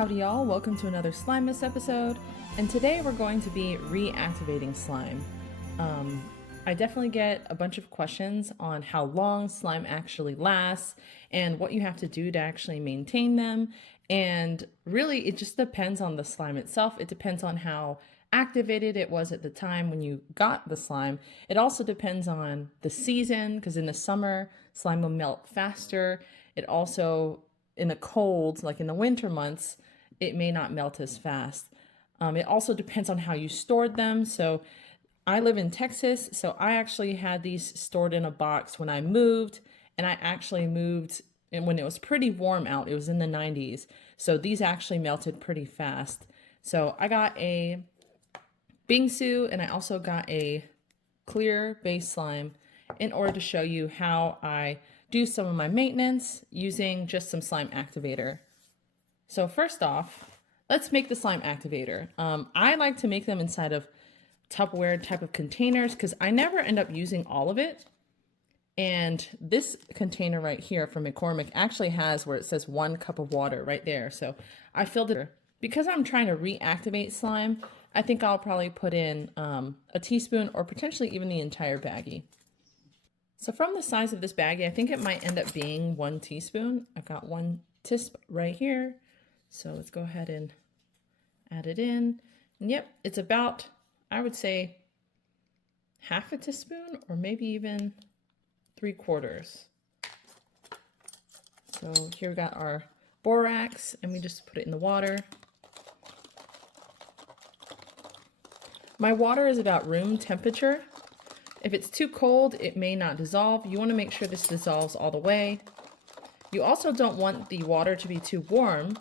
Howdy y'all, welcome to another Slimemas episode, and today we're going to be reactivating slime. I definitely get a bunch of questions on how long slime actually lasts and what you have to do to actually maintain them, and really it just depends on the slime itself. It depends on how activated it was at the time when you got the slime. It also depends on the season, because in the summer slime will melt faster. It also, in the cold, like in the winter months, it may not melt as fast. It also depends on how you stored them. So I live in Texas, so I actually had these stored in a box when I moved, and I actually moved and when it was pretty warm out. It was in the 90s. So these actually melted pretty fast. So I got a Bingsu and I also got a clear base slime in order to show you how I do some of my maintenance using just some slime activator. So first off, let's make the slime activator. I like to make them inside of Tupperware type of containers because I never end up using all of it. And this container right here from McCormick actually has where it says 1 cup of water right there. So I filled it. Because I'm trying to reactivate slime, I think I'll probably put in a teaspoon or potentially even the entire baggie. So from the size of this baggie, I think it might end up being 1 teaspoon. I've got 1 tisp right here. So let's go ahead and add it in. And yep, it's about, I would say, half a teaspoon or maybe even 3/4. So here we got our borax and we just put it in the water. My water is about room temperature. If it's too cold, it may not dissolve. You want to make sure this dissolves all the way. You also don't want the water to be too warm,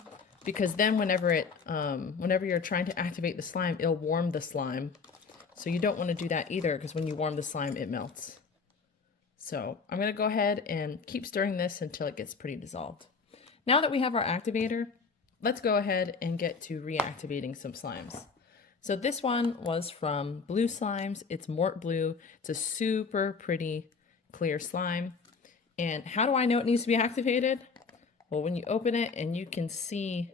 because then whenever you're trying to activate the slime, it'll warm the slime. So you don't want to do that either, because when you warm the slime, it melts. So I'm going to go ahead and keep stirring this until it gets pretty dissolved. Now that we have our activator, let's go ahead and get to reactivating some slimes. So this one was from Blue Slimes. It's Mort Blue. It's a super pretty clear slime. And how do I know it needs to be activated? Well, when you open it and you can see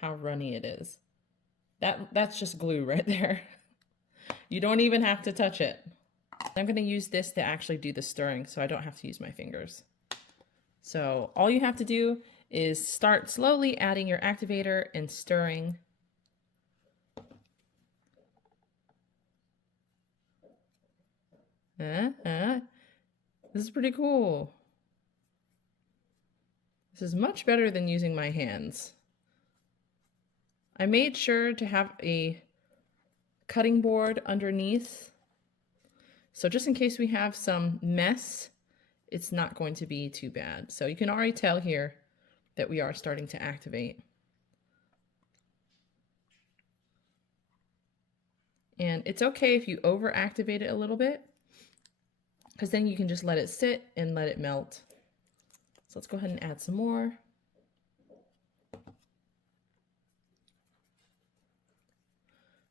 how runny it is. That's just glue right there. You don't even have to touch it. I'm going to use this to actually do the stirring so I don't have to use my fingers. So all you have to do is start slowly adding your activator and stirring. This is pretty cool. This is much better than using my hands. I made sure to have a cutting board underneath, so just in case we have some mess, it's not going to be too bad. So you can already tell here that we are starting to activate. And it's okay if you over-activate it a little bit, because then you can just let it sit and let it melt. So let's go ahead and add some more.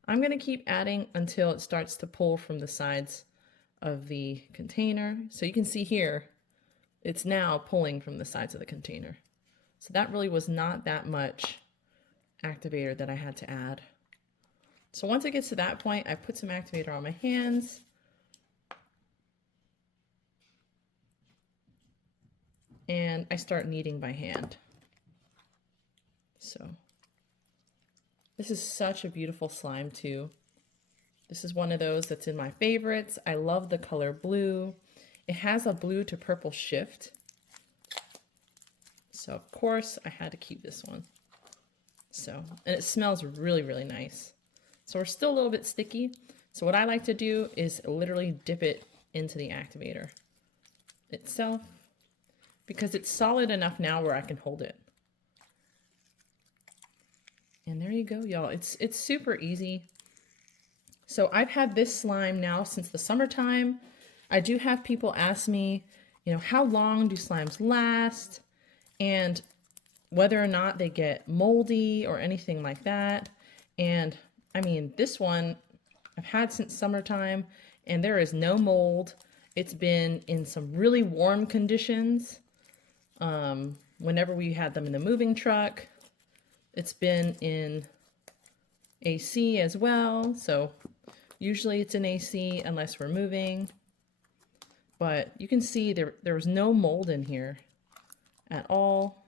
I'm going to keep adding until it starts to pull from the sides of the container. So you can see here, it's now pulling from the sides of the container. So that really was not that much activator that I had to add. So once it gets to that point, I put some activator on my hands. And I start kneading by hand. So this is such a beautiful slime too. This is one of those that's in my favorites. I love the color blue. It has a blue to purple shift. So of course I had to keep this one. So, and it smells really, really nice. So we're still a little bit sticky. So what I like to do is literally dip it into the activator itself, because it's solid enough now where I can hold it. And there you go, y'all. It's super easy. So I've had this slime now since the summertime. I do have people ask me, how long do slimes last? And whether or not they get moldy or anything like that. And I mean, this one I've had since summertime and there is no mold. It's been in some really warm conditions. Whenever we had them in the moving truck, It's been in AC as well, so usually it's in AC unless we're moving. But you can see there was no mold in here at all.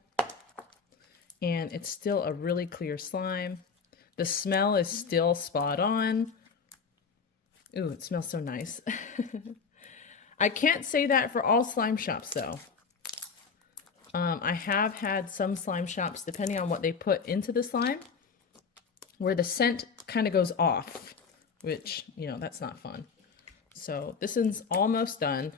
And it's still a really clear slime. The smell is still spot on. Ooh, it smells so nice. I can't say that for all slime shops though. I have had some slime shops, depending on what they put into the slime, where the scent kind of goes off, which, you know, that's not fun. So this is almost done.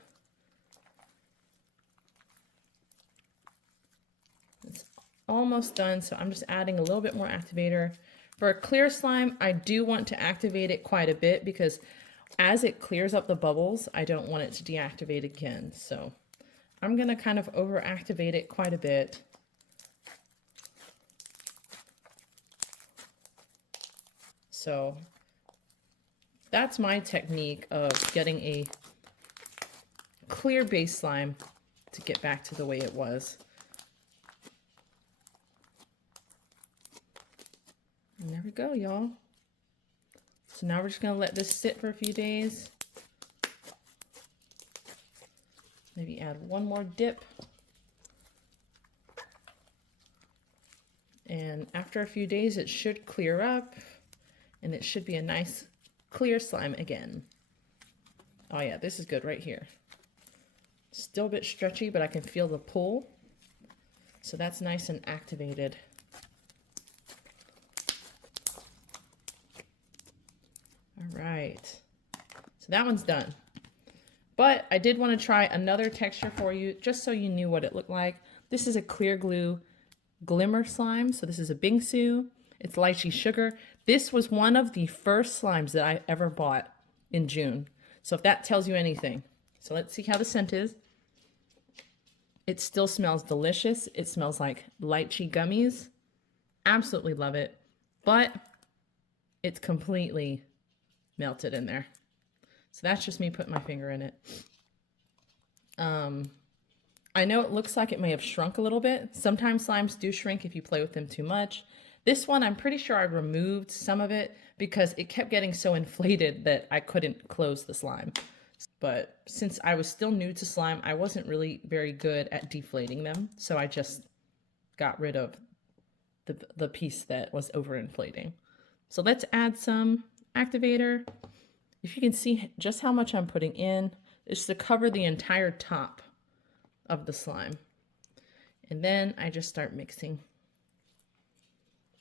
It's almost done, so I'm just adding a little bit more activator. For a clear slime, I do want to activate it quite a bit because as it clears up the bubbles, I don't want it to deactivate again. So I'm going to kind of over activate it quite a bit. So that's my technique of getting a clear base slime to get back to the way it was. And there we go, y'all. So now we're just going to let this sit for a few days. Maybe add one more dip. And after a few days, it should clear up and it should be a nice clear slime again. Oh yeah, this is good right here. Still a bit stretchy, but I can feel the pull. So that's nice and activated. All right, so that one's done. But I did want to try another texture for you, just so you knew what it looked like. This is a clear glue glimmer slime. So this is a Bingsu. It's lychee sugar. This was one of the first slimes that I ever bought in June. So if that tells you anything. So let's see how the scent is. It still smells delicious. It smells like lychee gummies. Absolutely love it. But it's completely melted in there. So that's just me putting my finger in it. I know it looks like it may have shrunk a little bit. Sometimes slimes do shrink if you play with them too much. This one, I'm pretty sure I removed some of it because it kept getting so inflated that I couldn't close the slime. But since I was still new to slime, I wasn't really very good at deflating them. So I just got rid of the piece that was overinflating. So let's add some activator. If you can see just how much I'm putting in, it's to cover the entire top of the slime. And then I just start mixing.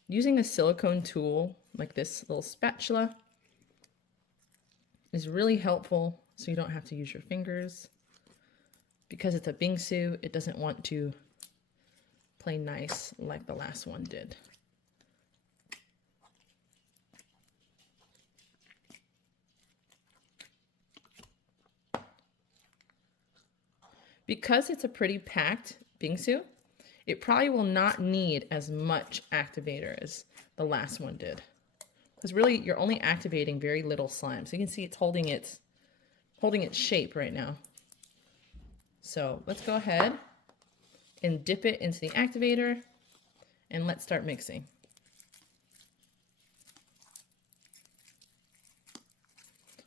Using a silicone tool, like this little spatula, is really helpful so you don't have to use your fingers. Because it's a Bingsu, it doesn't want to play nice like the last one did. Because it's a pretty packed Bingsu, it probably will not need as much activator as the last one did. Because really, you're only activating very little slime. So you can see it's holding its shape right now. So let's go ahead and dip it into the activator and let's start mixing.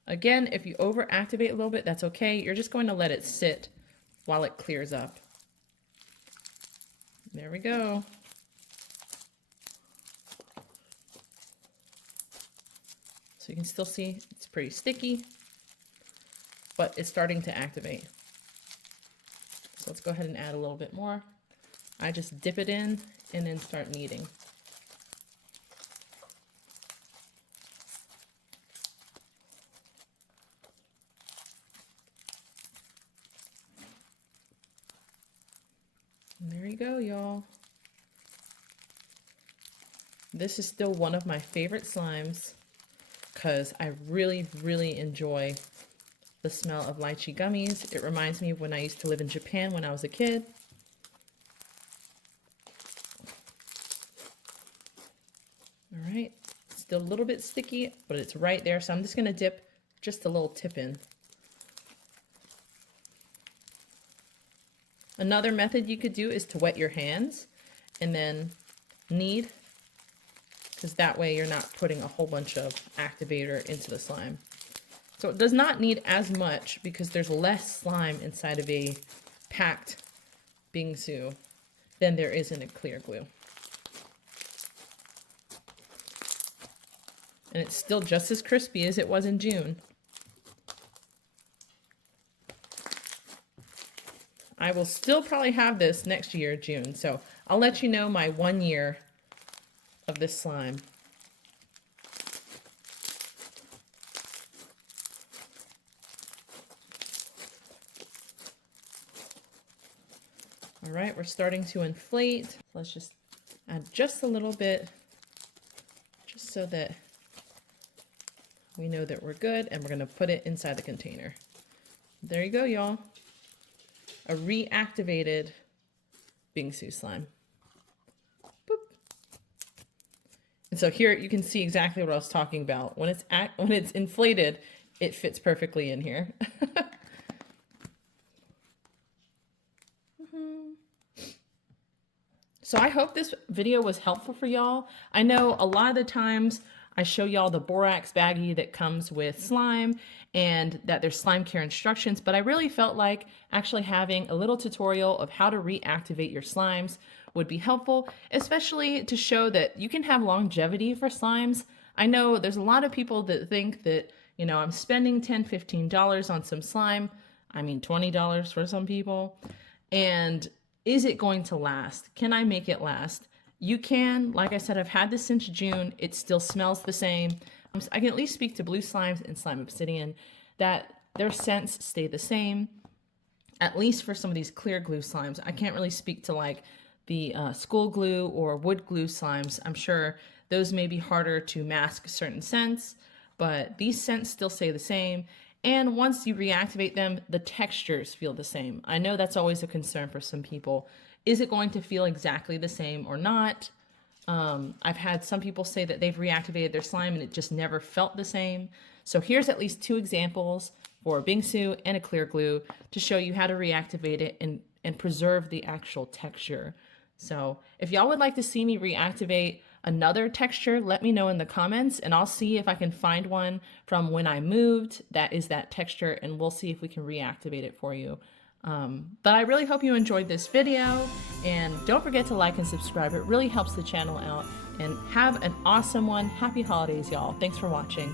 Again, if you over activate a little bit, that's okay. You're just going to let it sit while it clears up. There we go. So you can still see it's pretty sticky, but it's starting to activate. So let's go ahead and add a little bit more. I just dip it in and then start kneading. And there you go, y'all. This is still one of my favorite slimes because I really, really enjoy the smell of lychee gummies. It reminds me of when I used to live in Japan when I was a kid. All right, still a little bit sticky, but it's right there. So I'm just gonna dip just a little tip in. Another method you could do is to wet your hands and then knead because that way you're not putting a whole bunch of activator into the slime. So it does not need as much because there's less slime inside of a packed Bingsu than there is in a clear glue. And it's still just as crispy as it was in June. I will still probably have this next year, June, so I'll let you know my 1 year of this slime. All right, we're starting to inflate. Let's just add just a little bit, just so that we know that we're good, and we're gonna put it inside the container. There you go, y'all. A reactivated Bingsu slime. Boop. And so here you can see exactly what I was talking about. When it's inflated, it fits perfectly in here. So I hope this video was helpful for y'all. I know a lot of the times I show y'all the borax baggie that comes with slime and that there's slime care instructions, but I really felt like actually having a little tutorial of how to reactivate your slimes would be helpful, especially to show that you can have longevity for slimes. I know there's a lot of people that think that, you know, I'm spending $10, $15 on some slime. I mean, $20 for some people. And is it going to last? Can I make it last? You can. Like I said, I've had this since June. It still smells the same. I can at least speak to blue slimes and slime obsidian that their scents stay the same, at least for some of these clear glue slimes. I can't really speak to like the school glue or wood glue slimes. I'm sure those may be harder to mask certain scents, but these scents still stay the same. And once you reactivate them, the textures feel the same. I know that's always a concern for some people. Is it going to feel exactly the same or not? I've had some people say that they've reactivated their slime and it just never felt the same. So here's at least 2 examples for Bingsu and a clear glue to show you how to reactivate it and preserve the actual texture. So if y'all would like to see me reactivate another texture, let me know in the comments and I'll see if I can find one from when I moved that is that texture, and we'll see if we can reactivate it for you. But I really hope you enjoyed this video, and don't forget to like and subscribe. It really helps the channel out, and have an awesome one. Happy holidays, y'all. Thanks for watching.